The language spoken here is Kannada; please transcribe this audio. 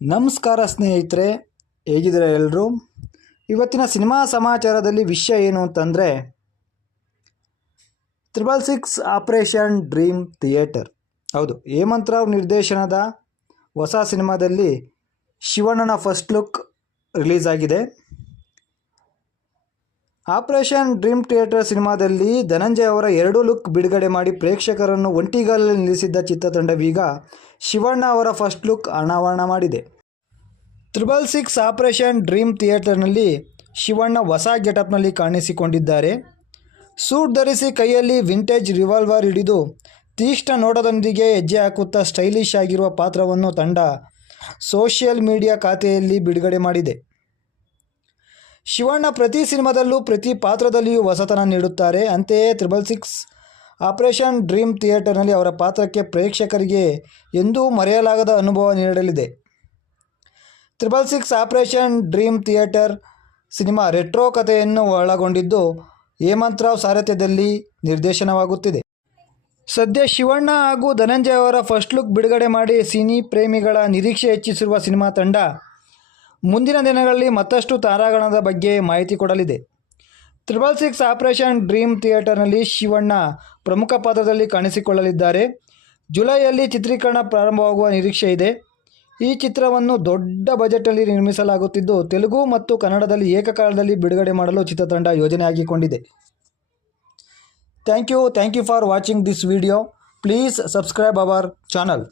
ನಮಸ್ಕಾರ ಸ್ನೇಹಿತರೆ, ಹೇಗಿದ್ದೀರಾ ಎಲ್ಲರೂ? ಇವತ್ತಿನ ಸಿನಿಮಾ ಸಮಾಚಾರದಲ್ಲಿ ವಿಷಯ ಏನು ಅಂತಂದರೆ 666 ಆಪರೇಷನ್ ಡ್ರೀಮ್ ಥಿಯೇಟರ್. ಹೌದು, ಹೇಮಂತ್ ರಾವ್ ನಿರ್ದೇಶನದ ಹೊಸ ಸಿನಿಮಾದಲ್ಲಿ ಶಿವಣ್ಣನ ಫಸ್ಟ್ ಲುಕ್ ರಿಲೀಸ್ ಆಗಿದೆ. ಆಪರೇಷನ್ ಡ್ರೀಮ್ ಥಿಯೇಟರ್ ಸಿನಿಮಾದಲ್ಲಿ ಧನಂಜಯ್ ಅವರ 2 ಲುಕ್ ಬಿಡುಗಡೆ ಮಾಡಿ ಪ್ರೇಕ್ಷಕರನ್ನು ಒಂಟಿಗಾಲಲ್ಲಿ ನಿಲ್ಲಿಸಿದ್ದ ಚಿತ್ರತಂಡವೀಗ ಶಿವಣ್ಣ ಅವರ ಫಸ್ಟ್ ಲುಕ್ ಅನಾವರಣ ಮಾಡಿದೆ. 666 ಆಪರೇಷನ್ ಡ್ರೀಮ್ ಥಿಯೇಟರ್ನಲ್ಲಿ ಶಿವಣ್ಣ ಹೊಸ ಗೆಟಪ್ನಲ್ಲಿ ಕಾಣಿಸಿಕೊಂಡಿದ್ದಾರೆ. ಸೂಟ್ ಧರಿಸಿ ಕೈಯಲ್ಲಿ ವಿಂಟೇಜ್ ರಿವಾಲ್ವರ್ ಹಿಡಿದು ತೀಕ್ಷ್ಣ ನೋಟದೊಂದಿಗೆ ಹೆಜ್ಜೆ ಹಾಕುತ್ತಾ ಸ್ಟೈಲಿಶ್ ಆಗಿರುವ ಪಾತ್ರವನ್ನು ತಂಡ ಸೋಷಿಯಲ್ ಮೀಡಿಯಾ ಖಾತೆಯಲ್ಲಿ ಬಿಡುಗಡೆ ಮಾಡಿದೆ. ಶಿವಣ್ಣ ಪ್ರತಿ ಸಿನಿಮಾದಲ್ಲೂ ಪ್ರತಿ ಪಾತ್ರದಲ್ಲಿಯೂ ಹೊಸತನ ನೀಡುತ್ತಾರೆ. ಅಂತೆಯೇ 666 ಆಪರೇಷನ್ ಡ್ರೀಮ್ ಥಿಯೇಟರ್ನಲ್ಲಿ ಅವರ ಪಾತ್ರಕ್ಕೆ ಪ್ರೇಕ್ಷಕರಿಗೆ ಎಂದೂ ಮರೆಯಲಾಗದ ಅನುಭವ ನೀಡಲಿದೆ. 666 operation dream theatre cinema retro ಕಥೆಯನ್ನು ಒಳಗೊಂಡಿದ್ದು ಹೇಮಂತ್ ರಾವ್ ಸಾರಥ್ಯದಲ್ಲಿ ನಿರ್ದೇಶನವಾಗುತ್ತಿದೆ. ಸದ್ಯ ಶಿವಣ್ಣ ಹಾಗೂ ಧನಂಜಯ್ ಅವರ ಫಸ್ಟ್ ಲುಕ್ ಬಿಡುಗಡೆ ಮಾಡಿ ಸಿನಿ ಪ್ರೇಮಿಗಳ ನಿರೀಕ್ಷೆ ಹೆಚ್ಚಿಸಿರುವ ಸಿನಿಮಾ ತಂಡ ಮುಂದಿನ ದಿನಗಳಲ್ಲಿ ಮತ್ತಷ್ಟು ತಾರಾಗಣದ ಬಗ್ಗೆ ಮಾಹಿತಿ ಕೊಡಲಿದೆ. 666 ಆಪರೇಷನ್ ಡ್ರೀಮ್ ಥಿಯೇಟರ್ನಲ್ಲಿ ಶಿವಣ್ಣ ಪ್ರಮುಖ ಪಾತ್ರದಲ್ಲಿ ಕಾಣಿಸಿಕೊಳ್ಳಲಿದ್ದಾರೆ. ಜುಲೈಯಲ್ಲಿ ಚಿತ್ರೀಕರಣ ಪ್ರಾರಂಭವಾಗುವ ನಿರೀಕ್ಷೆ ಇದೆ. ಈ ಚಿತ್ರವನ್ನು ದೊಡ್ಡ ಬಜೆಟ್ನಲ್ಲಿ ನಿರ್ಮಿಸಲಾಗುತ್ತಿದ್ದು ತೆಲುಗು ಮತ್ತು ಕನ್ನಡದಲ್ಲಿ ಏಕಕಾಲದಲ್ಲಿ ಬಿಡುಗಡೆ ಮಾಡಲು ಚಿತ್ರತಂಡ ಯೋಜನೆ ಹಾಕಿಕೊಂಡಿದೆ. Thank you for watching this video. Please subscribe our channel.